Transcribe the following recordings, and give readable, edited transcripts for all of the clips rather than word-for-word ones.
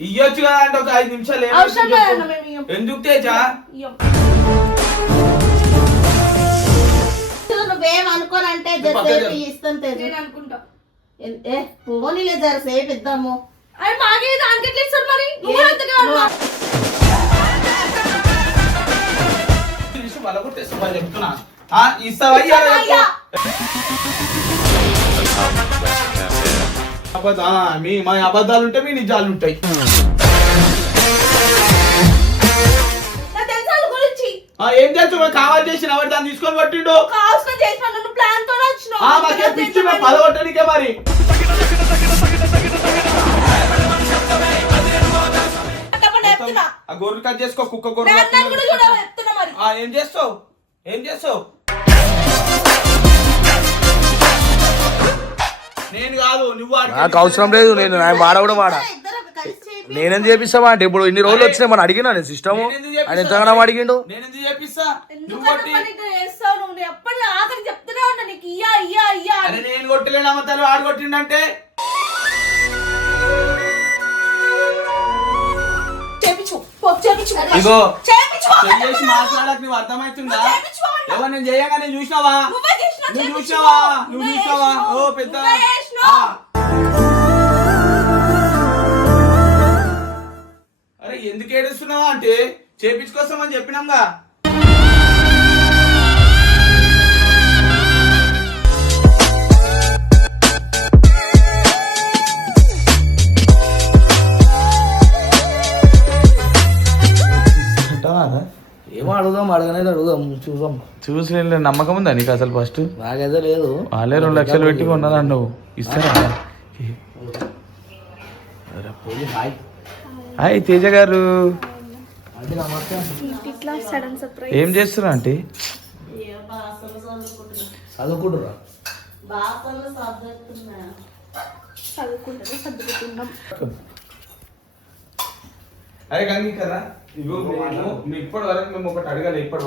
ఇయ్యొచ్చు కదా అంటే ఒక 5 నిమిషాలు ఎందుకు తేజా? నువ్వేం అనుకోనంటే ఇస్తాను తేజ అనుకుంటా. పోనీలే జర సేపు ఇద్దాము. అది మాకే దానికి ఎట్లా ఇస్తారు మరి? చెప్తున్నా ఇస్తావా? మా అబద్ధాలు ఉంటాయి, మీ నిజాలు ఉంటాయి. ఏం తెలుసు కావాలి చేసిన దాన్ని తీసుకొని పట్టిండు. పదవట్టనికే మరి గొర్రెలు కట్ చేసుకో, కుక్క గొర్రెలు. ఏం చేస్తావు? నేను కాదు, నువ్వు. నాకు అవసరం లేదు, నేను వాడ కూడా వాడా. నేనేం చేపిస్తావా అంటే ఇప్పుడు ఇన్ని రోజులు వచ్చినాయి మనం అడిగినా నేను సిస్టమ్ ఆయన ఎంతగానో అడిగిండు. నేను కొట్టలేను అమ్మతాను, ఆడు కొట్టిండంటే ఇగో చేసి మాట్లాడక నువ్వు అర్థమవుతుందా? ఎవరు నేను చేయగా నేను చూసినావా? నువ్వు చూసినావా? ఓ పెద్ద అరే ఎందుకు ఏడుస్తున్నావా అంటే చేపించుకోస్తామని చెప్పినాంగా. ఏమో అడుగుదాం, అడగనేది అడుగుదాం, చూద్దాం. చూసి నమ్మకం ఉందా నీకు అసలు? ఫస్ట్ నాకైతే లేదు. వాళ్ళే 2 లక్షలు పెట్టి కొన్నదా నువ్వు? ఇస్తారా? హాయ్ తేజ గారు, ఏం చేస్తున్నా అంటే? చదువుకుంటురా? అరే కంగి కదా, ఇగో మేము ఇప్పటి వరకు మేము ఒకటి అడగలే. ఇప్పటి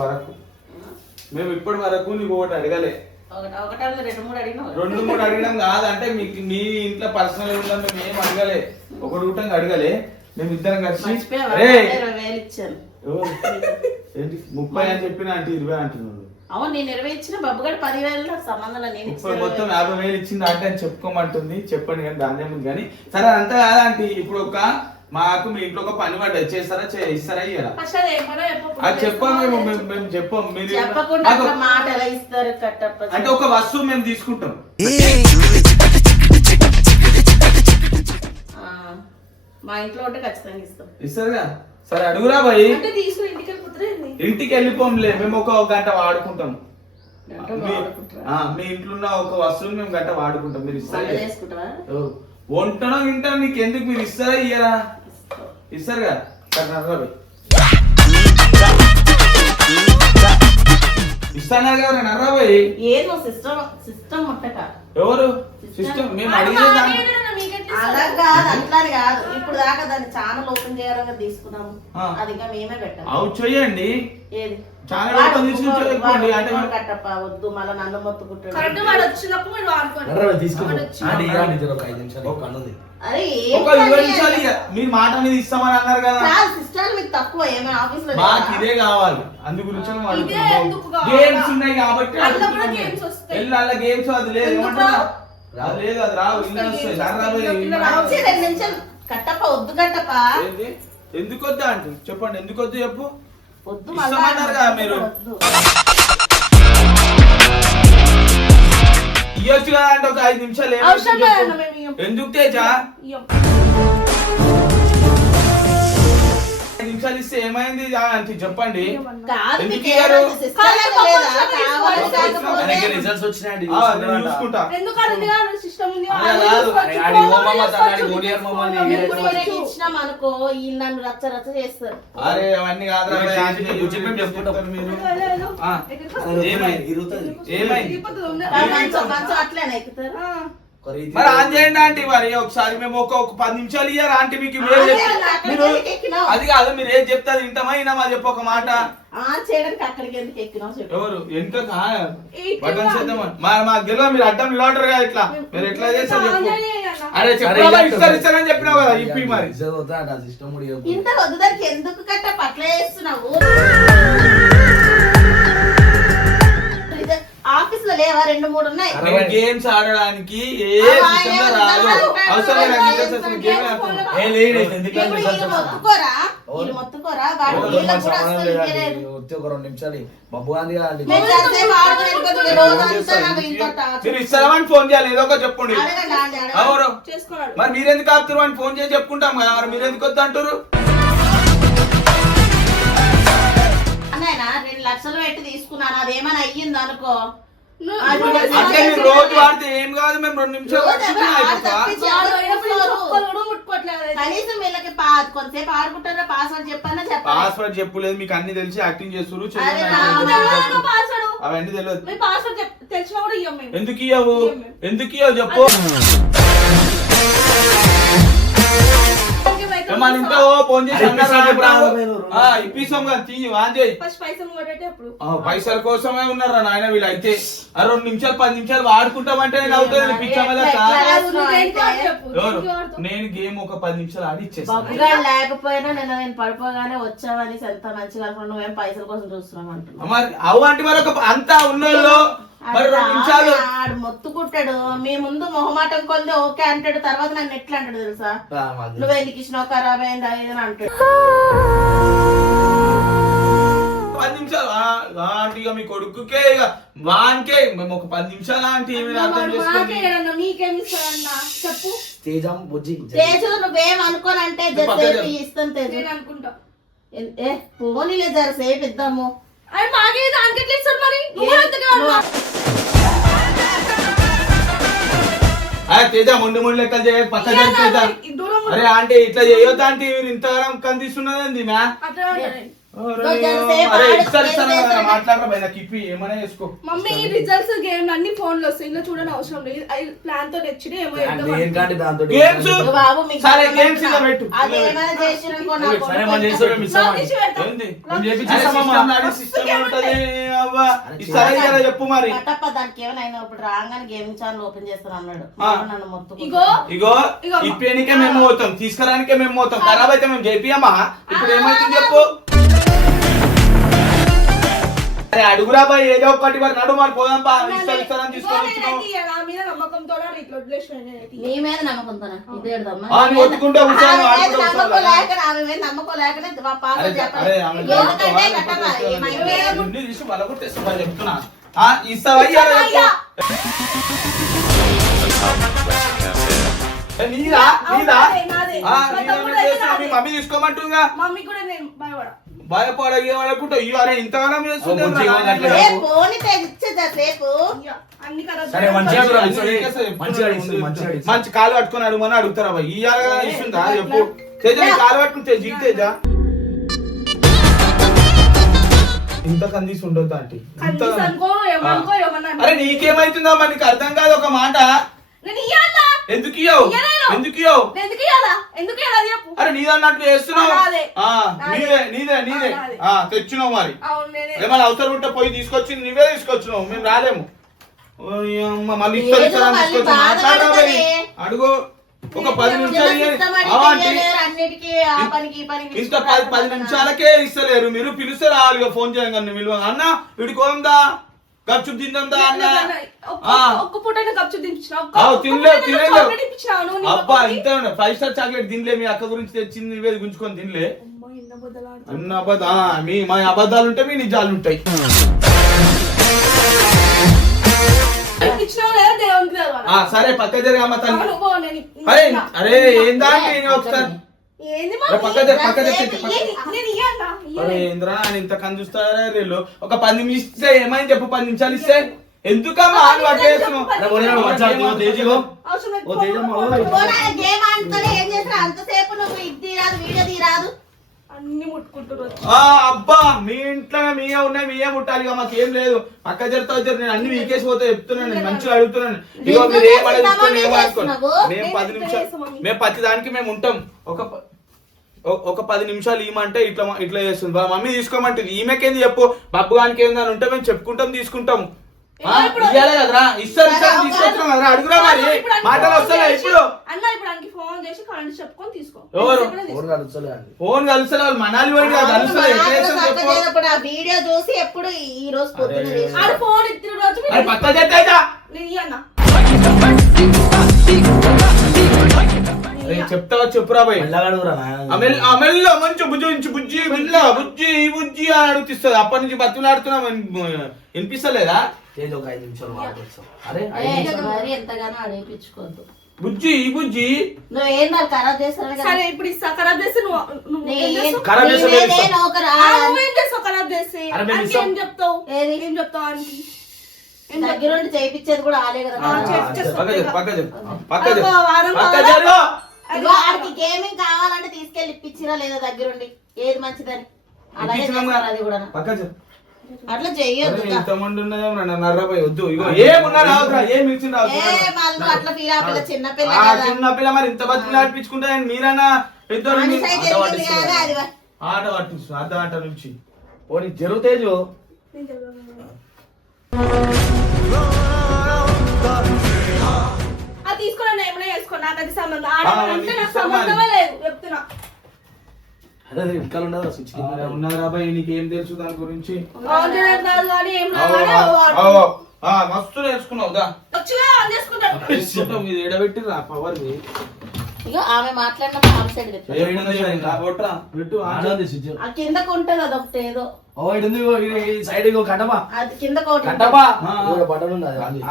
వరకు నీకు ఒకటి అడగలే. 2-3 అడిగినాం కాదంటే మీకు మీ ఇంట్లో పర్సనల్ ఉందా? మేము ఏం అడగలే, ఒక రూటంగా అడగలే. మేము ఇద్దరం కలిసి 30 అని చెప్పిన అంటే 20 అంటున్నాడు. అవును, నేను 20 ఇచ్చిన బాబుగాడు 10,000 సంబంధం. నేను మొత్తం 50,000 ఇచ్చింది అంటే అని చెప్పుకోమంటుంది. చెప్పండి కానీ దాని ఏముంది కానీ. సరే అంతా కాదంటే ఇప్పుడు మాకు మీ ఇంట్లో ఒక పని పడ్డ చేస్తారా, ఇస్తారా, ఇయ్యారా? అది చెప్పాము మేము చెప్పాము. మీరు అంటే ఒక వస్తువు మేము తీసుకుంటాం. మా ఇంట్లో ఉంటే ఖచ్చితంగా ఇస్తాం. ఇస్తారుగా? సరే అడుగురా భయ్. ఇంటికి వెళ్ళిపోంలే, మేము ఒక గంట వాడుకుంటాం. మీ ఇంట్లో ఉన్న ఒక వస్తువుని మేము గంట వాడుకుంటాం. మీరు ఇస్తారా? వంటనో గింటనో నీకు ఎందుకు? మీరు ఇస్తారా, ఇయ్యరా? ఇస్తారుగా? సరే నర్రా భయ్. ఇస్తానా కదా నర్రా భయ్. ఏదో సిస్టమ్ ముట్టక. ఎవరు సిస్టమ్? మేము అడిగేది అలా కాదు, అట్లా కాదు. ఇప్పుడు దాకా దాన్ని ఛానల్ ఓపెన్ చేయాలని తీసుకున్నాము. అది ఇంకా మేమే పెట్టాలి. అవు చెయ్యండి. ఏది ఛానల్ ఓపెన్ చేసి చెప్పండి. అంటే కట్టప్ప వద్దు, మళ్ళీ నన్ను మొత్తుకుంటాడు. మీ మాట మీద ఇస్తామని అన్నారు కదా. సిస్టమ్ మీకు తక్కువ ఏమైనా ఆఫీస్ లో మాకు ఇదే కావాలి. అందు గురించి గేమ్స్ ఉన్నాయి కాబట్టి అలా గేమ్స్ అది లేదు. లేదు అది రావు. కట్టప్ప వద్దు. కట్టప్ప ఎందుకు వద్దా అంటే చెప్పండి. ఎందుకు వద్దు చెప్పు. వద్దు కదా మీరు ఇయ్యొచ్చు కదా అంటే ఒక 5 నిమిషాలు. ఎందుకు తేజా? 5 నిమిషాలు ఇస్తే ఏమైంది అంటే చెప్పండి. రిజల్ట్స్ వచ్చినాయండి, చూసుకుంటా. అనుకో వీళ్ళు నన్ను రచ్చ రచ్చ చేస్తారు. అరే అవన్నీ కాదు. అట్లనే ఎక్కుతారు. మరి ఆన్ చేయండి ఆంటీ. మరి ఒకసారి మేము ఒక 10 నిమిషాలు ఇయ్యారా ఆంటీ మీకు? అది కాదు, మీరు ఏం చెప్తారు వింటామా వినామా చెప్పు ఒక మాట. ఆన్ చేయడానికి అక్కడికి ఎందుకు ఎక్కినావు చెప్పు. ఎవరు ఎంత బటన్ చేద్దామా మా గెలవ మీరు అడ్డం నిలబడరు కదా ఇట్లా మీరు ఎట్లా చేస్తారు చెప్పు. అరే ఇస్తారని చెప్పినావు కదా ఇప్పి మరి ఇంత వద్దు దానికి ఎందుకు కట్ట పట్ల చేస్తున్నావు. ఆఫీస్ లో లేవా 2-3 ఉన్నాయి. గేమ్స్ ఆడడానికి ఏ సిస్టమ్ లో రాదు అవసరం మొత్తుకోరా వీళ్ళు మొత్తుకోరా వాడు వీళ్ళకి కూడా అస్సలు ఇవ్వలేదు. మీరు ఇస్తారని ఫోన్ చేయాలి ఏదో ఒక చెప్పండి ఎవరు చేసుకోవాలి. మరి మీరెందుకు ఆపుతారు అని ఫోన్ చేసి చెప్పుకుంటాం కదా మరి మీరెందుకు వద్దు అంటారు. అన్నయ్య 2 లక్షలు పెట్టి తీసుకున్నాను అదేమైనా అయ్యింది అనుకో. అంటే మీరు రోజు వాడితే ఏం కాదు మేము 2 నిమిషాలు కనీసం వీళ్ళకి కొంతసేపు ఆడుకుంటారా పాస్వర్డ్ చెప్పన్నా చెప్పాలి. పాస్వర్డ్ చెప్పలేదు మీకు అన్ని తెలిసి యాక్టింగ్ చేస్తున్నారు అవన్నీ తెలియదు. తెలిసినా కూడా ఇయ్యం మేము. ఎందుకు ఇయ్యవు చెప్పు. మన ఇంట్లో ఫోన్ చేసి ఇప్పిస్తాం కదా తీయి ఆన్ చేయి. ఫస్ట్ పైసలు కొట్టేటే అప్పుడు పైసల కోసమే ఉన్నారా నాయన వీళ్ళు అయితే 2 నిమిషాలు 10 నిమిషాలు వాడుకుంటామంటే అవుతుంది పిచ్చమదా. నేను గేమ్ ఒక 10 నిమిషాలు ఆడి ఇచ్చేస్తాను. లేకపోయినా నేను పడిపోగానే వచ్చావని ఎంత మంచిగా అనుకున్నా నువ్వేం పైసల కోసం చూస్తున్నాం అంటున్నావు. మరి అవు అంటే మరి ఒక అంతా ఉన్నోళ్ళు మరి 2 నిమిషాలు ఆడు మొత్తుకుంటాడు మీ ముందు మొహమాటం కొంది ఓకే అంటాడు తర్వాత నన్ను ఎట్లా అంటాడు తెలుసా నువ్వు ఎందుకు ఇచ్చినావు ఖరాబ్ అయింది అని అంటాడు. 10 నిమిషాలు ఆంటీ మీ కొడుకుకే ఇక వానికే మేము ఒక 10 నిమిషాలు ఆంటీ అర్థం చేసుకోండి. చెప్పు తేజు నువ్వేం అనుకోనంటే జరసేపు ఇస్తాను తేజు అనుకుంటా. పోనీలే జరసేపు ఇద్దాము. అరే మాకే దానికి ఎట్లా ఇస్తారు మరి తేజ ముందు లెక్కలు చేయ పక్క తేజ. అరే ఆంటీ ఇట్లా చేయొద్దు ఆంటీ మీరు ఇంతగానం కందిస్తున్నదండి మ్యా. మాట్లాడరా నాకు ఇప్పి ఏమైనా చేసుకో. మమ్మీ రిజల్ట్స్ గేమ్ అన్ని ఫోన్ లో వస్తాయి ఇలా చూడని అవసరం లేదు. ప్లాన్ తో తెచ్చి ఏమో చెప్పు మరి దానికి ఏమైనా ఇప్పుడు రాగానే గేమ్ ఛానల్ ఓపెన్ చేస్తాను అన్నాడు నన్ను మొత్తం. ఇగో ఇప్పేనికే మేము పోతాం తీసుకురానికే మేము పోతాం ఖరాబ్ అయితే మేము చేపియమా ఇప్పుడు ఏమైతుంది చెప్పు. అడుగురా బాయ్ ఏదో ఒకటి మరి నడు మరి పోదాం ఇస్తారని తీసుకొని నీ మీద నమ్మకంతోనా చెప్తున్నా ఇస్తావా నీదా నీదా మీ మమ్మీ తీసుకోమంటుందిగా. మమ్మీ కూడా నేను భయపడ భయపడకుంటా అరే ఇంతగానం మంచి కాలు పట్టుకొని అడుగుమని అడుగుతారా బాయ్ ఇయ్యాలి ఇస్తుందా చెప్పు. తేజ కాలు పట్టుకుంటే జీతేజ ఇంత కందీసి ఉండొద్దు ఆంటీ. అరే నీకేమైతుందా మరి నీకు అర్థం కాదు ఒక మాట. ఎందుకు అరే నీదన్నట్టు చేస్తున్నావు నీదే తెచ్చినావు మరి ఏమైనా అవసరం ఉంటే పోయి తీసుకొచ్చి నువ్వే తీసుకొచ్చినావు మేము రాలేము. మళ్ళీ మాట్లాడాలి అడుగు ఒక 10 నిమిషాలు ఇంత 10 నిమిషాలకే ఇస్తలేరు మీరు పిలిస్తే రావాలి ఫోన్ చేయండి విలువ అన్న వీడికి పోందా గప్చు తిందా అన్న అబ్బా ఇంత 5 స్టార్ చాక్లెట్ తినలే మీ అక్క గురించి తెచ్చింది నువ్వే గుంజుకొని తినలే అన్న మా అబద్ధాలు ఉంటాయి మీ నిజాలు ఉంటాయి. సరే పక్క జరిగా తల్లి అరే ఏందా ఒకసారి ఇంత కంజుస్తారా రేళ్ళు ఒక 10 నిమిషాలు ఇస్తే ఏమైంది చెప్పు. 10 నిమిషాలు ఇస్తే ఎందుకమ్మా అబ్బా మీ ఇంట్లో మీయే ఉన్నాయి మీయే ముట్టాలి మాకేం లేదు. పక్క జరుగుతా నేను అన్ని వీకేసి పోతే చెప్తున్నాను నేను మంచిగా అడుగుతున్నాను. ఇగో మీరు ఏం అడుగుతున్నా ఏం అనుకోండి మేము 10 నిమిషాలు మేము ప్రతి దానికి మేము ఉంటాం. ఒక ఒక 10 నిమిషాలు ఇవ్వమంటే ఇట్లా ఇట్లా చేస్తుంది వాళ్ళ మమ్మీ తీసుకోమంటుంది. ఈమెకేంది చెప్పు, బబ్బు గానికి ఏందని ఉంటే మేము చెప్పుకుంటాం తీసుకుంటాం. ఇయ్యాలే కదరా, ఇస్తారు తీసుకొచ్చాం కదరా, అడుగురా మరి మాటలు వస్తాయి ఇప్పుడు. అన్న ఇప్పుడు ఆయనకి ఫోన్ చేసి కాంటాక్ట్ చెప్పుకొని తీసుకో. ఎవరు ఫోన్ కలుస్తలే వాళ్ళు మనాలి పోయి కలుస్తలే ఇప్పుడు ఆ వీడియో చూసి ఎప్పుడు ఈ రోజు పొద్దున్న చేసి ఆడ ఫోన్ ఎత్తిన రోజు అది పక్క చేద్దా నేను అన్న చెప్తావా చెప్పురా పోయి అమెల్లో మంచి బుజ్జి బుజ్జి బిల్ల బుజ్జి ఈ బుజ్జి అని అడుగుతిస్తుంది. అప్పటి నుంచి బతులాడుతున్నా వినిపిస్తలేదా? ఒక 5 నిమిషాలు మాట్లాడుతాం. అరే మరి ఎంతగానో అడిపించుకోవద్దు. బుజ్జి ఈ బుజ్జి నువ్వేం నాకు ఖరాబ్ చేస్తాను. సరే ఇప్పుడు ఇస్తా ఖరాబ్ చేసి ఖరాబ్ చేసి నువ్వేం చేస్తావు? ఖరాబ్ చేసి ఏం చెప్తావు? ఏం చెప్తావు ఆయనకి? దగ్గరుండి చేయించేది కూడా ఆలే కదా. వాడికి గేమింగ్ కావాలంటే తీసుకెళ్ళి ఇప్పించిరా లేదా దగ్గరుండి ఏది మంచిదని అలాగే చేస్తారు. అది కూడా అట్లా చెయ్యొద్దు. ఇంతమంది వద్దు ఏమున్నా అట్లా ఫీల్ అవ్వాలి. చిన్నపిల్ల చిన్నపిల్ల మరి ఇంత బతులు ఆడిపించుకుంటా మీరన్నా ఇద్దరు ఆట పట్టించు అర్ధ ఆట నుంచి పోనీ జరుగుతేజు అది తీసుకోండి ఏమైనా చేసుకోండి. నాకు అది సంబంధం ఆడవాలంటే నాకు సంబంధమే లేదు చెప్తున్నా. ఉన్నదా బాయ్ నీకేం తెలుసు దాని గురించి? మస్తు నేర్చుకున్నావు ఏడబెట్టిరా పవర్ ఇక ఆమె మాట్లాడినప్పుడు ఆమె సైడ్ కిందకు ఉంటది అదొకటి ఏదో సైడ్ అది కిందకు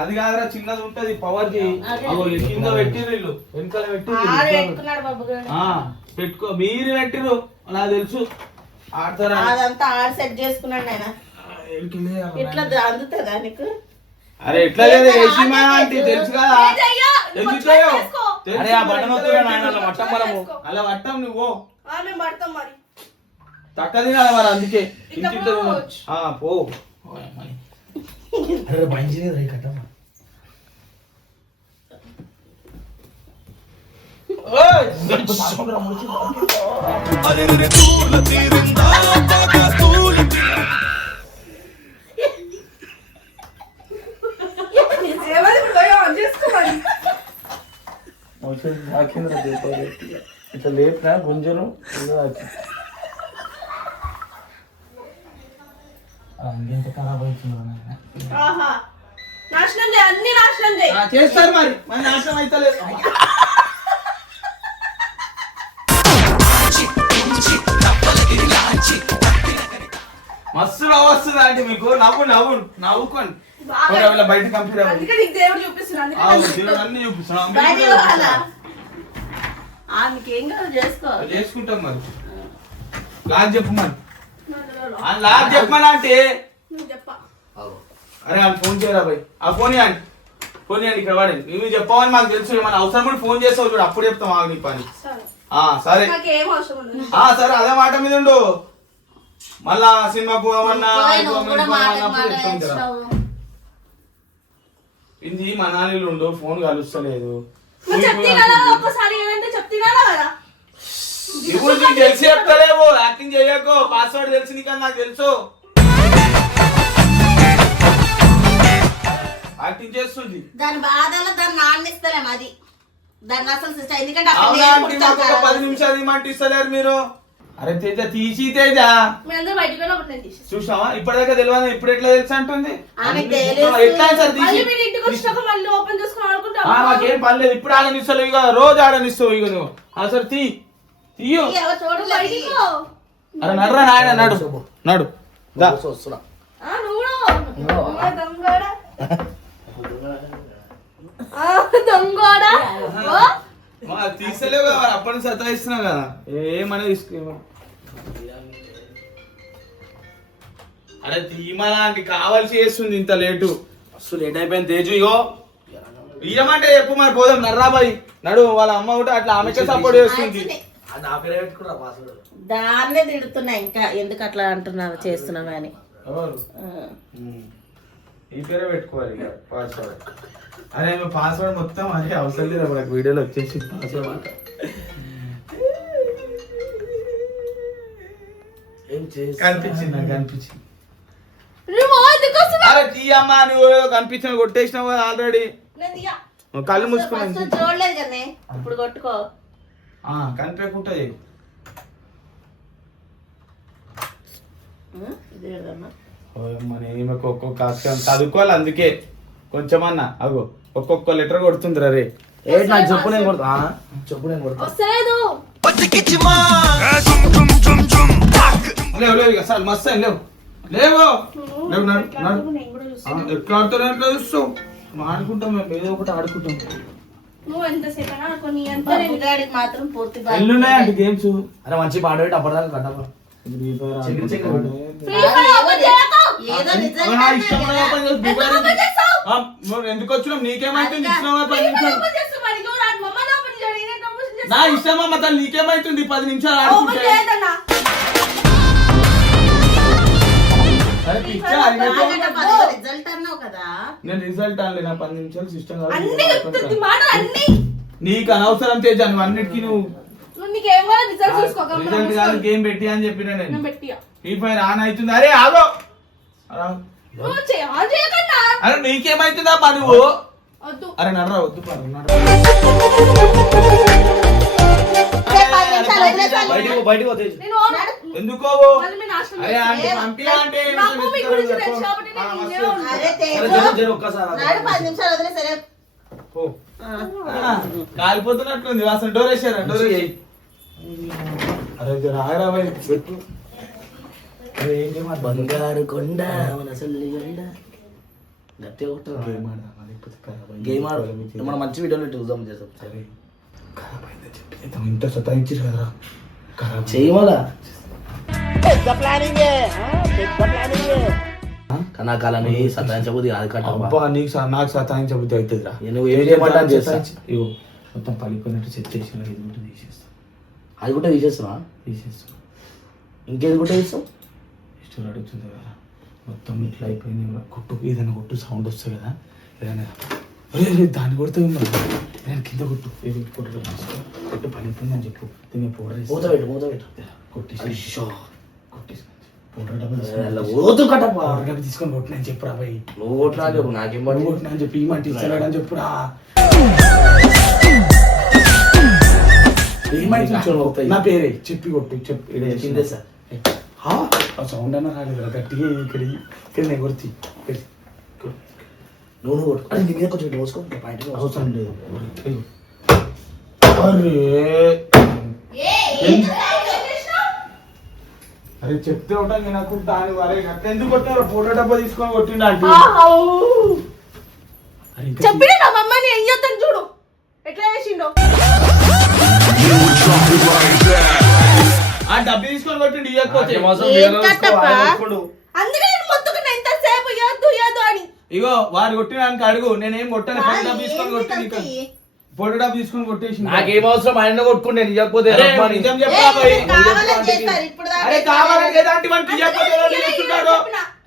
అది కాదురా చిన్నది ఉంటది పవర్ కి కింద పెట్టిర్రు వెనకాల పెట్టుకున్నాడు బాబు పెట్టుకో మీరు పెట్టిర్రు నాకు తెలుసు ఆడతారా అదంతా ఆడ సెట్ చేసుకున్నాడు ఆయన. ఇట్లా అందుతుందా నీకు? అరే ఎట్లా లేదు తెలుసు కదా అలా పట్టాం నువ్వు తక్కది కదా మరి అందుకే ఇంటి పో ఇట్లా లేపినా గుంజను చేస్తారు మరి నాశనం అయితే మస్తు నవ్వు వస్తుంది అంటే మీకు నవ్వుకోండి బయట కంప్యూటర్ అన్ని చూపిస్తున్నాం చేసుకుంటాం మరి లాగ్ చెప్పు మరి లాగ్ చెప్పమని అంటే అరే వాళ్ళు ఫోన్ చేయరా బాయ్ ఆ ఫోన్ ఇవ్వండి ఇక్కడ వాడండి నువ్వు చెప్పవని మాకు తెలుసు ఏమన్నా అవసరం కూడా ఫోన్ చేస్తావు చూడు అప్పుడు చెప్తాం ఆగు నీ పని సరే సరే అదే మాట మీద ఉండు మళ్ళా సినిమా పోవన్నా ఇది మనాలిలో ఉండు ఫోన్ కలుస్తలేదు ఇప్పుడు నీకు తెలిసి చెప్తలేవు యాక్టింగ్ చేయకు పాస్వర్డ్ తెలిసి నీకు నాకు తెలుసు యాక్టింగ్ చేస్తుంది దాని బాధలో దాన్ని నాన్నిస్తలేము అది దాన్ని అసలు ఎందుకంటే 10 నిమిషాలు ఇమ్మంటే ఇస్తలేరు మీరు. అరే తేజ తీసి తేజ చూసావా ఇప్పటిదాకా తెలియదు ఇప్పుడు ఎట్లా తెలుసు అంటుంది ఎట్లా సార్ మాకేం పర్లేదు ఇప్పుడు ఆడనిస్తావు ఇక రోజు ఆడనిస్తావు ఇక నువ్వు అసలు తీయు అరే నడరా నాయన నడు తీసలేవు కదా అప్పటి నుంచి సతాయిస్తున్నావు కదా ఏమనే తీసుకో అరే తీమలా అంటే కావాల్సి చేస్తుంది ఇంత లేటు అసలు లేట్ అయిపోయింది తేజు ఇగో ఇయ్యమంటే చెప్పు మరి పోదాం నర్రాబాయి నడు వాళ్ళ అమ్మ కూడా అట్లా ఆమెకే సపోర్ట్ చేస్తుంది దాన్నే తిడుతున్నా ఇంకా ఎందుకు అట్లా అంటున్నావు చేస్తున్నావు అని ఈ పేరే పెట్టుకోవాలి ఇక పాస్వర్డ్ అరే పాస్వర్డ్ మొత్తం అదే అవసరం లేదు మనకు వీడియోలో వచ్చేసి పాస్వర్డ్ కనిపించింది నాకు కనిపించింది. నువ్వు ఎందుకు వస్తున్నావు? అరే తీయమ్మా నువ్వు ఏదో కనిపించిన కొట్టేసినావు కదా ఆల్రెడీ. నేను ఇయ్య. కళ్ళు ఫస్ట్ మూసుకున్నాను చూడలేదు కదా ఇప్పుడు కొట్టుకో. కనిపించకుండా చెయ్యి. ఇది ఏదమ్మా? మన ఈమెకు ఒక్కొక్క అక్షరం చదువుకోవాలి అందుకే కొంచెమన్నా అగో ఒక్కొక్క లెటర్ కొడుతుందిరా రే. ఏంటి నాకు చెప్పు నేను కొడతా చెప్పు నేను కొడతా వస్తలేదు. లేవు లేవు ఇక సార్ మస్తు అయింది, లేవు లేవు లేవు నడు నడు. నేను కూడా చూస్తాను. ఎట్లా ఆడుతారు ఎట్లా చూస్తావు? ఆడుకుంటాం మేము ఏదో ఒకటి ఆడుకుంటాం. నువ్వు ఎంతసేపు అయినా ఆడుకో, నీ అంతా బాబు నేను గాడికి మాత్రం పూర్తి బాధ్యత. ఎల్లున్నాయంటే గేమ్స్. అరే మంచి పాట పెట్టి అప్పటిదాకా కట్టపా ఫ్రీ ఫైర్ ఓపెన్ చేయకు. ఏదో నిజంగా ఓపెన్ చేస్తావు? ఎందుకు వచ్చినాం? నీకేమైతుంది? ఇచ్చినావా 10 ఫ్రీ ఫైర్ నిమిషాలు? ఓపెన్ చేస్తావు మరి. నువ్వు నా మమ్మల్ని ఓపెన్ చేయడు, నేను ఓపెన్ నా చేస్తాను. ఇష్టమా మా తల్లి నీకేమైతుంది? 10 నిమిషాలు ఓపెన్ ఆడుకుంటే చేయదన్నా. అరే పిచ్చా అడిగితే రిజల్ట్ అన్నావు కదా. నేను రిజల్ట్ అనలే, నా 10 నిమిషాలు సిస్టమ్ అన్ని చెప్తుంది మాట అన్ని. నీకు అనవసరం తేజ, నువ్వు అన్నిటికీ నువ్వు నువ్వు నీకేం కావాలి రిజల్ట్ చూసుకో. రిజల్ట్ కాదు గేమ్ పెట్టి అని చెప్పిన నేను. నేను పెట్టియా. ఫ్రీ ఫైర్ ఆన్ అవుతుంది. అరే ఆగో అరా. నువ్వు ఆన్ చేయకన్నా. అరే నీకేమైతుందా పా నువ్వు? వద్దు. అరే నడరా వద్దు పా నడరా. బయటికి పోతే నేను ఓన్ ఎందుకో మళ్ళీ మీ నాశనం అరే చేస్తా. అంటే పంపి అంటే నాకు మీ గురించి తెలుసు కాబట్టి నేను ఇన్నే ఉంటా. అరే జర తేజు, జర ఒక్కసారి నాడు 10 నిమిషాలు వదిలే సరే. కాలిపోతున్నట్లుంది అసలు. డోర్ వేసారా? డోర్ వేసి అరే జర ఆగరా భయ్ పెట్టు. అరే ఏం గేమ్ ఆడదాం? బంగారు కొండ మన సల్లి కొండ గట్టిగా కొట్టరా గేమ్ ఆడదామా? లేకపోతే ఖరాబ్ అయింది? గేమ్ ఆడు మనం మంచి వీడియోలు చూద్దాం చేస్తాం సరే ఖరాబ్ అయిందని చెప్పి ఇంత సతాయించారు కదరా. ఖరాబ్ చేయమలా కనాకాలని సతాయించబోది అది కట్టబ్బా అబ్బా నీకు నాకు సతాయించబుద్ధి అవుతుందిరా. నువ్వు ఏం చేయమంటా చేస్తా ఇగో మొత్తం పలిపోయినట్టు సెట్ చేసిన ఇది కూడా తీసేస్తా. అది కూడా తీసేస్తున్నా తీసేస్తా. ఇంకేది కూడా తీస్తావు ఇష్టం అడుగుతుంది కదా మొత్తం ఇట్లా అయిపోయింది. కొట్టు ఏదైనా కొట్టు సౌండ్ వస్తుంది కదా ఏదైనా. అరే అరే దాన్ని కొడితే నేను కింద కొట్టు ఏది కొట్టు కొట్టు పలిపోయింది అని చెప్పు. నేను మూత పెట్టు కొట్టేసి కొట్టేసి పౌడర్ ఓతు కట్టబ్బా డబ్బు తీసుకొని కొట్టిన అని చెప్పురా భయ్. నువ్వు కొట్టినా చెప్పు నాకేం పడి పడి కొట్టిన అని చెప్పి ఈ మాట ఇస్తాడు అని చెప్పురా. ఏమైతే నా పేరే చెప్పి కొట్టు చెప్పి కిందే సార్ ఆ సౌండ్ అన్న రాలేదు కదా గట్టిగా ఇక్కడ నేను కొడుతీ నువ్వు కొట్టు అది నీ మీద కొంచెం ఇటు మోసుకో పాయింట్ అవసరం లేదు. అరే చెప్తే ఉంటా నేను అనుకుంటా అని. అరే ఎందుకు కొట్టారు? ఫోటో డబ్బా తీసుకొని కొట్టిండు అంటే. అరే ఇంకా చెప్పిన నా మమ్మని ఏం చేస్తాను చూడు ఎట్లా చేసిండో. ఆ డబ్బు తీసుకొని కొట్టిండు ఇవ్వకపోతే. అందుకే నేను మొత్తుకున్నా ఎంతసేపు ఇయ్యొద్దు అని. ఇగో వాడు కొట్టినానికి అడుగు. నేనేం కొట్టాను. ఫోటో డబ్బు తీసుకొని కొట్టిండు. ఫోటో డబ్బు తీసుకొని కొట్టేసి నాకేం అవసరం ఆయన కొట్టుకుంటే నేను ఇవ్వకపోతే నిజం చెప్పరా భయ్? కావాలని చేస్తారు ఇప్పుడు దాకా. అరే కావాలని ఎలాంటి వాడికి ఇవ్వకపోతే ఎవరు చేస్తున్నాడు?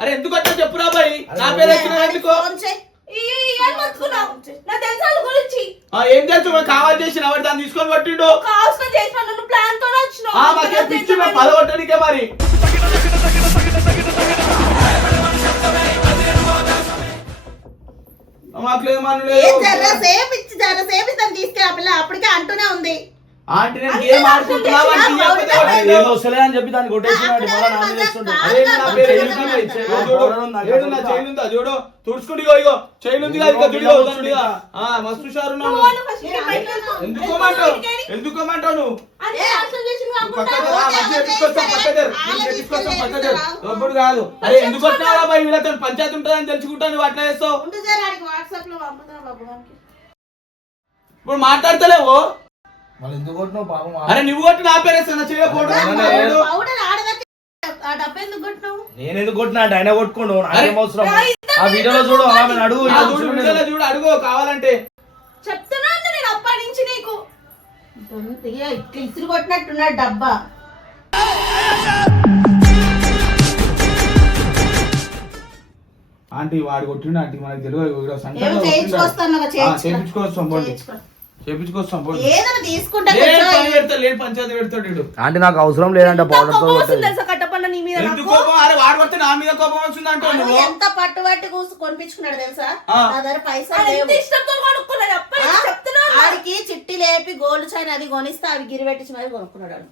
అరే ఎందుకు అట్లా చెప్పురా భయ్? నా పేరు వచ్చిన ఎందుకో ఫోన్ చేయి. ఏం మొత్తుకున్నావు? నా తెలుసు వాళ్ళ గురించి. ఏం తెలుసు? మరి కావాలి చేసిన వాడు దాన్ని తీసుకొని కొట్టిండు. కావాల్సిన చేసిన నువ్వు ప్లాన్ తో మాకే పిచ్చి పదగొట్టడానికే మరి. మాకులేమను జరసేపు ఇస్తాను తీసుకెళ్ళి ఆ పిల్ల అప్పటికే అంటూనే ఉంది. ఆంటీ నేను గేమ్ ఆడుకుంటున్నావా? ఏదో వస్తలే అని చెప్పి దాన్ని కొట్టేసినాడు మళ్ళీ నా మీద వేస్తుండు. అరే నా పేరు ఏడున్నా చైన్ ఉందా చూడు తుడుచుకుంటు. ఇగో చైన్ ఉంది కదా ఇక చూడు అవుతుందిగా. మస్తు హుషారు ఉన్నావు. ఎందుకోమంటావు నువ్వు? ఎప్పుడు కాదు. అరే ఎందుకు వచ్చినావా బాయ్? వీళ్ళతో పంచాయతీ ఉంటుందని తెలుసుకుంటా నువ్వు అట్లా చేస్తావు. వాట్సాప్ లో పంపుతా బాబు. ఇప్పుడు మాట్లాడతలేవు. మళ్ళీ ఎందుకు కొట్టినావు పాపం అరే నువ్వు కొట్టి నా పేరేస్తున్నా చేయకూడదు. పౌడర్ ఆడదాకా ఆ డబ్బు ఎందుకు కొట్టినావు? నేను ఎందుకు కొట్టినా అంటే ఆయన కొట్టుకోండు నాకేం అవసరం. ఆ వీడియోలో చూడు ఆమె అడుగు చూడు అడుగు కావాలంటే. చెప్తున్నా నేను అప్పటి నుంచి నీకు. ఇట్లా ఇసురు కొట్టినట్టున్నాడు డబ్బా. ఆంటీ వాడు కొట్టిండు. ఆంటీ మనకి తెలియదు. ఏమో చేయించుకొస్తాను చేపించుకొస్తాం ఏదైనా తీసుకుంటా లేని పంచాయతీ పెడతాడు. అంటే నాకు అవసరం లేదంటే పౌడర్ తో తెలుసా కట్టపన్న నీ మీద ఎందుకు కోపం? అరే వాడు కొడితే నా మీద కోపం వచ్చింది అంటావు వాడు నువ్వు. ఎంత పట్టుబట్టి కొనిపించుకున్నాడు తెలుసా? ఆ. నా దగ్గర పైసలు అది లేవు. ఎంత ఇష్టంతో కొనుక్కున్నాడు అప్పటి నుంచి చెప్తున్నా ఆడికి చిట్టి లేపి గోల్డ్ చైన్ అది కొనిస్తే అవి గిరి పెట్టించి మరి కొనుక్కున్నాడు వాడు.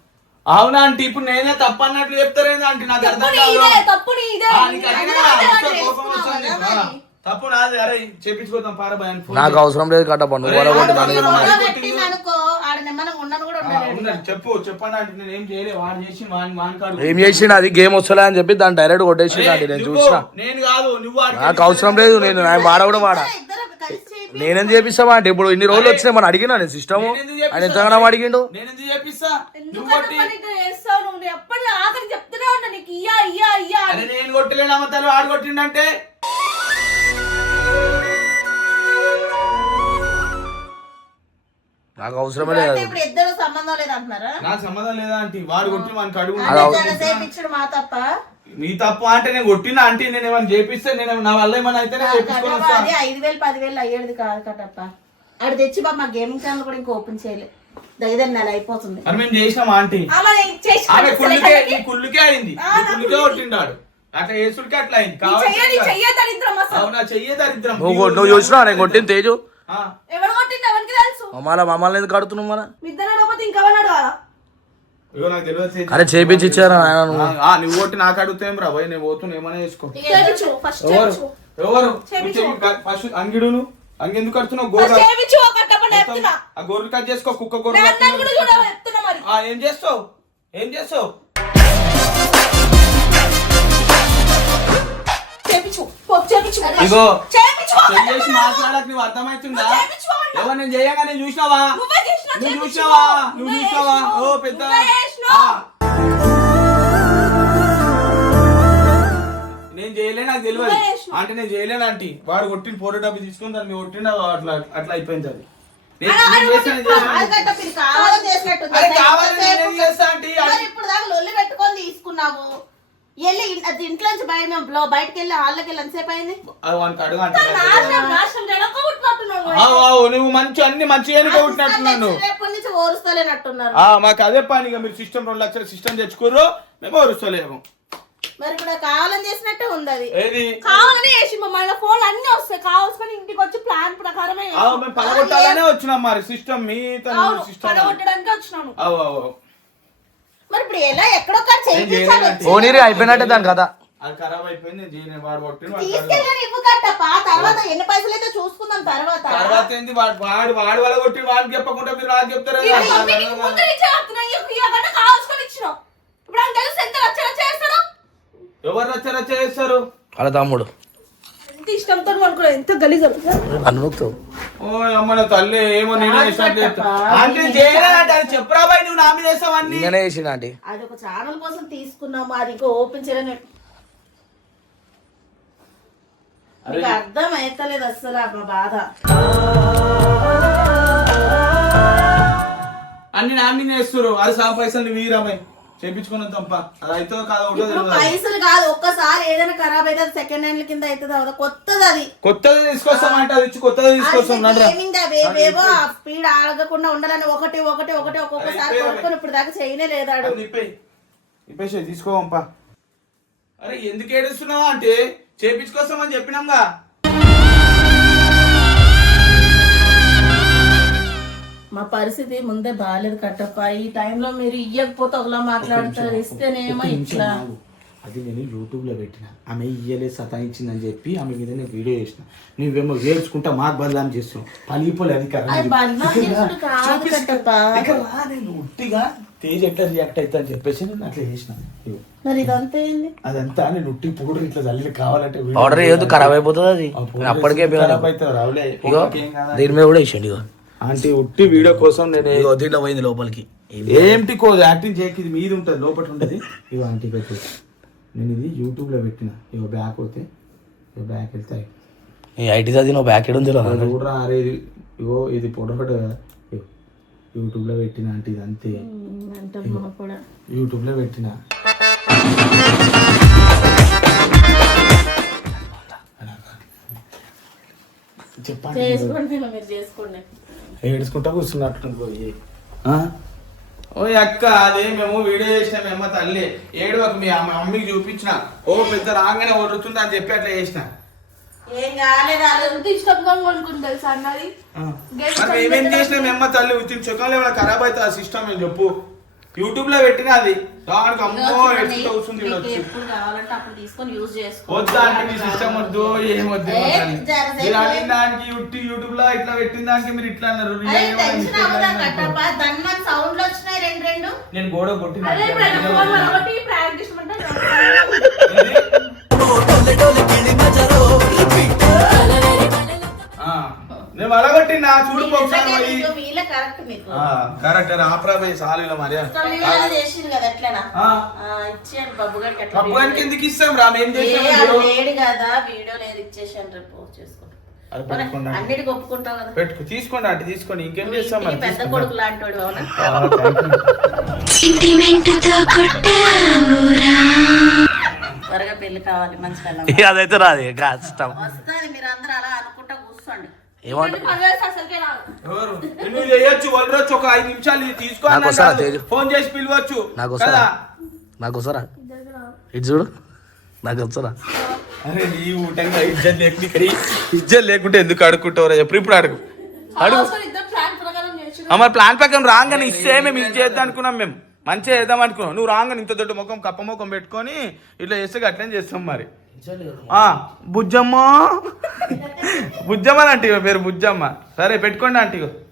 అవునా అంటే ఇప్పుడు నేనే తప్పు అన్నట్లు చెప్తారేంది అంటే నాకు అర్థం తప్పు కాదు. నీదే, తప్పు నీదే. ఆ, నీకు అడిగినా అదే ఇంట్లో అదే కోపం వచ్చింది. చేసుకున్నావు కదా ఆ, తప్పు నాది. అరే చేపించుకోదాం పారా భయం. నాకు అవసరం లేదు కట్టప్ప నువ్వు అరే, వరగొట్టి వాడు నన్ను వాడు తినమని. ఫోటో పెట్టింది అనుకో ఆడ నెమ్మది ఉండను కూడా ఉండలేడు. చెప్పండి అంటే నేను ఏం చేయలేదు. వాడు చేసి వాని కాడు. ఏం చేసిండు అది గేమ్ వస్తలే అని చెప్పి దాన్ని డైరెక్ట్ కొట్టేసిండు అండి నేను నువ్వు, చూసిన. నేను కాదు నువ్వు వాడికి నాకు అవసరం లేదు, నేను ఆయన వాడ కూడా వాడా. ఇద్దరు కలిసి చేపి నేనేం చేపిస్తావా అంటే ఇప్పుడు ఇన్ని రోజులు వచ్చినాయి మనం అడిగినా నేను సిస్టమ్ ఆయన ఎంతగానో అడిగిండు. నేను ఎందుకు చేపిస్తా? నువ్వు ఎందుకన్నా కొట్టి పని ఇట్లా చేస్తావు నువ్వు? నేను ఎప్పటి ఆఖరి చెప్తూనే ఉన్నా నీకు ఇయ్యా ఇయ్యా ఇయ్యా అని. అరే నేను కొట్టలేను అమ్మతాలు వాడు కొట్టిండంటే నాకు అవసరమే అంటే లేదు. ఇప్పుడు ఇద్దరు సంబంధం లేదు అంటున్నారా? నాకు సంబంధం లేదా అంటే వాడు కొట్టి మనకి అడుగు. అంటే జనసేపించడు మా తప్ప. నీ తప్పు అంటే నేను కొట్టినా అంటే నేను ఏమైనా చేపిస్తే నేను నా వల్ల ఏమైనా అయితే నేను చేపించుకొని కట్టప్ప వస్తా. అది 5,000 10,000 అయ్యేది కాదు కట్టప్ప. ఆడు తెచ్చి బాబు మా గేమింగ్ ఛానల్ కూడా ఇంకా ఓపెన్ చేయలే. దగ్గర నెల అయిపోతుంది. మరి మేము చేసినాం ఆంటీ. అలా నేను చేసి ఆమె కుళ్ళుకే కనిపిస్తలే ఈ కుళ్ళుకే అయింది. ఈ కుళ్ళుకే కొట్టిండాడు. అట్లా చేసుడికే అట్లా అయింది. చెయ్యని కావాలి చెయ్య దరిద్రం అసలు. అవునా చెయ్యే దరిద్రం. నువ్వు చూసినా నేను కొట్టిన తేజు ఆ, ఎవరు కొట్టింది ఎవరికి తెలుసు? మమ్మల్ని ఎందుకు కడుతున్నావు మన? మీ ఇద్దరు నడవకపోతే ఇంకెవరు కదా? ఇగో నాకు తెలియదు. అరే చేపించి ఇచ్చారా ఆయన నువ్వు? నువ్వు కొట్టి నాకు అడుగుతాం రా భయ్. నేను పోతున్నా ఏమైనా చేసుకో. చేపించు ఫస్ట్ ఎవరు చేపించు. ఎవరు చేపించు. ఫస్ట్ అంగిడును అంగెందుకు కడుతున్నావు? ఫస్ట్ గోరు చేపించు కట్టపడి చెప్తున్నా. ఆ గోర్లు కట్ చేసుకో. కుక్క గోరు నేను అన్నాను కూడా చూడాలి చెప్తున్నా మరి. ఏం చేస్తావు? ఏం చేస్తావు? చేపించు పో, చేపించు ఇగో చేపించు చేసి మాట్లాడక నువ్వు అర్థమవుతుందా? చేపించు అన్నా. ఎవరు నేను చేయగా నేను చూసినావా? నువ్వే చేసినావు, నువ్వు చేపించు. చూసినావా? నువ్వు నువ్వే చూసినావా? చేసినావు. ఓ పెద్ద నువ్వే చేసినావు. ఆ. నేను చేయలే నాకు తెలియదు నువ్వే చేసినావు. అంటే నేను చేయలేను ఆంటీ. వాడు కొట్టిన ఫోటో డబ్బు తీసుకుని దాన్ని కొట్టిన అట్లా అట్లా అయిపోయింది అది. నేను అలా చేశాను, నేను చేశాను. అది కట్టప్ప ఇది కావాలని చేసినట్టుంది. అరే కావాలని నేనేం చేస్తా ఆంటీ? మరి ఇప్పుడు దాకా లొల్లి పెట్టుకొని తీసుకున్నావు. వెళ్ళి అది ఇంట్లో నుంచి బయట మేము బయటకు వెళ్ళి హాల్లోకి వెళ్ళి ఎంతసేపు అయింది? అది వానికి అడుగు ఆంటీ. నాశనం జనక కొట్టుకుంటున్నావు. నువ్వు మంచి అన్ని మంచిగా కొట్టినట్టున్నాను. రేపటి నుంచి ఓరుస్తలేనట్టున్నారు. మాకు అదే పని. ఇక మీరు సిస్టమ్ 2 లక్షల సిస్టమ్ తెచ్చుకోరు, మేము వరుస్తలేము. మరి ఇప్పుడు అది కావాలని చేసినట్టే ఉంది అది. ఏది కావాలని వేసి మన ఫోన్ అన్ని వస్తాయి కావాల్సుకొని ఇంటికి వచ్చి ప్లాన్ ప్రకారమే మేము పడగొట్టాలనే వచ్చినాం మరి సిస్టమ్ మీ సిస్టమ్. పడగొట్టడానికి వచ్చినాను. మరి ఇప్పుడు ఎలా ఎక్కడొక్కడ చేయించాలి వచ్చి. ఓనీరి అయిపోయినట్టే దాని కదా. అది ఖరాబ్ అయిపోయింది. నేను చేయను. వాడు కొట్టిన తీసుకెళ్ళి ఇవ్వు కట్టప్ప. తర్వాత ఎన్ని పైసలు అయితే చూసుకుందాం తర్వాత. తర్వాత ఏంది వాడు వాళ్ళ కొట్టి వాడికి చెప్పకుండా మీరు నాకు చెప్తారా? ముందు నుంచే చెప్తున్నా, ఇవ్వకుండా కావాల్సుకొని ఇచ్చినావు. ఇప్పుడు ఆయన తెలిసి ఎంత రచ్చ చేస్తాడు. ఎవరు రచ్చ చేస్తారు? వాళ్ళ తమ్ముడు ఎంత ఇష్టంతో అనుకో ఎంత గలీజు అనుకుతావు. ఓ అమ్మ నా తల్లి ఏమో నేను అంటే చేయలేదంటే అది చెప్పురా బాయ్. నువ్వు నా మీద వేసావన్నీ. నేనే చేసిన ఆంటీ. అది ఒక ఛానల్ కోసం తీసుకున్నాము. అది ఇంకా ఓపెన్ చేయలేని మీకు అర్థం అయితలేదు అసలు మా బాధ. అన్ని నా మీద వేస్తారు. అది సా పైసలు వీరాబాయ్ చేపించుకున్న తప్ప అది అయితే కాదు. ఇప్పుడు పైసలు కాదు, ఒక్కసారి ఏదైనా ఖరాబ్ అయితే సెకండ్ హ్యాండ్ కింద అవుతుంది. కొత్తది అది. కొత్తది తీసుకొస్తామంటే అది ఇచ్చి కొత్తది తీసుకొస్తాం. గేమింగ్ అవేవో స్పీడ్ ఆగకుండా ఉండాలని ఒకటి ఒక్కొక్కసారి కొనుక్కొని ఇప్పుడు దాకా చేయనే లేదాడు. ఇప్పేసి తీసుకోవంపా. అరే ఎందుకు ఏడుస్తున్నావు అంటే చేపించుకోస్తామని చెప్పినాంగా. మా పరిస్థితి ముందే బాగాలేదు కట్టప్ప. ఈ టైంలో మీరు ఇయ్యకపోతే ఒకలా మాట్లాడతారు, ఇస్తేనేమో ఇట్లా. అది నేను యూట్యూబ్లో పెట్టిన. ఆమె ఇయ్యలే సతాయించిందని చెప్పి ఆమె మీద నేను వీడియో చేసిన. నువ్వేమో వేర్చుకుంటా మాకు బదలాం చేస్తున్నావు. పలిపోలే అధికారం. అది బదనాం చేసుడు కాదు కట్టప్ప. నేను ఉట్టిగా తేజ్ ఎట్లా రియాక్ట్ అవుతా అని చెప్పేసి నేను అట్లా చేసిన. మరి ఇదంతా ఏంది? అదంతా నేను ఉట్టి పౌడర్ ఇట్లా చల్లి కావాలంటే ఆర్డర్ ఏదో ఖరాబ్ అయిపోతుంది అది. అప్పటికే ఖరాబ్ అవుతుంది రావులే. ఇగో దీని మీద కూడా వేసిండు. ఇగో అంటే ఉట్టి వీడియో కోసం నేను ఇగో దీంట్లో పోయింది లోపలికి. ఏంటి కోదు యాక్టింగ్ చేయకి ఇది మీద ఉంటుంది లోపల ఉంటుంది. ఇగో ఆంటీ నేను ఇది యూట్యూబ్లో పెట్టిన. ఇగో బ్యాక్ పోతే ఇగో బ్యాక్ వెళ్తాయి. ఈ ఐటీ చదివి నువ్వు బ్యాక్ ఉంది చూడరా. అరే ఇది ఇగో ఇది ఫోటో యూట్యూబ్లో పెట్టిన అంటే ఇది అంతే. యూట్యూబ్లో పెట్టిన. చెప్పండి. చేసుకోండి మీరు చేసుకోండి. ఏడుచుకుంటా కూర్చున్నట్టు ఓ అక్క అదే మేము వీడియో చేసిన మేము తల్లి ఏడు ఒక మీ మమ్మీకి చూపించిన ఓ పెద్ద రాగానే వరుతుంది అని చెప్పి అట్లా చేసిన ఏం కాలేదు ఎంత ఇష్టంగా కొనుక్కుంది తెలుసా అన్నది మరి మేమేం చేసినా మేము తల్లి వచ్చిన చుక్కలు ఏమైనా ఖరాబ్ అవుతుంది ఆ సిస్టమ్ మేము చెప్పు యూట్యూబ్ లో పెట్టిన అది దానికి అమ్మో ఎట్లా వస్తుంది మీకు ఎప్పుడు కావాలంటే అప్పుడు తీసుకొని యూజ్ చేసుకో. వద్దా అంటే మీ సిస్టమ్ వద్దు ఏం వద్దు మీరు అడిగిన దానికి యూట్యూబ్ లో ఇట్లా పెట్టిన దానికి మీరు ఇట్లా అన్నారు టెన్షన్ అవ్వదా కట్టప్ప దాని సౌండ్లు వచ్చినాయి రెండు నేను గోడ కొట్టిన అదే ఫోన్ ఒకటి ప్రాంక్ ఇష్టమంటే నేను అలగొట్టినా చూడు ఒకసారి పోయి వీళ్ళే కరెక్ట్ మీకు కరెక్ట్ ఆపరాబోయే సాలీలో మరి చేసింది కదా ఎట్లనా ఇచ్చేయండి బబ్బు గారికి అట్లా బబ్బు గారికి ఎందుకు ఇస్తాం రా మేము లేడు కదా వీడియో లేదు ఇచ్చేసాను రేపు పోస్ట్ చేసుకుంటాం అన్నిటికి ఒప్పుకుంటావు కదా పెట్టుకో తీసుకోండి అంటే తీసుకోండి ఇంకేం చేస్తాం మరి పెద్ద కొడుకు లాంటి అవునా త్వరగా పెళ్లి కావాలి మంచి పిల్లలు అదైతే రాదు కష్టం వస్తుంది మీరు అందరూ అలా అనుకుంటా కూర్చోండి అసలుకే రాదు ఎవరు నువ్వు చేయొచ్చు వదలొచ్చు ఒక 5 నిమిషాలు తీసుకో నాకు వస్తారా తేజు? ఫోన్ చేసి పిలవచ్చు నాకు వస్తారా కదా నాకు వస్తారా ఇటు చూడు నాకు వస్తారా అరే నీ ఊటంగా ఇజ్జత్ లేకుంటే ఎందుకు అడుక్కుంటావురా చెప్పు ఇప్పుడు అడుగు ఇద్దరు ప్లాన్ ప్రకారం చేసి మరి ప్లాన్ ప్రకారం రాగానే ఇస్తే మేము ఇది చేద్దాం అనుకున్నాం మేము మంచిగా చేద్దాం అనుకున్నాం నువ్వు రాగానే ఇంత దొడ్డు ముఖం కప్ప ముఖం పెట్టుకొని ఇట్లా చేస్తే అట్లనే చేస్తాం మరి బుజ్జమ్మ బుజ్జమ్మ అంటే పేరు బుజ్జమ్మ సరే పెట్టుకోండి అంటే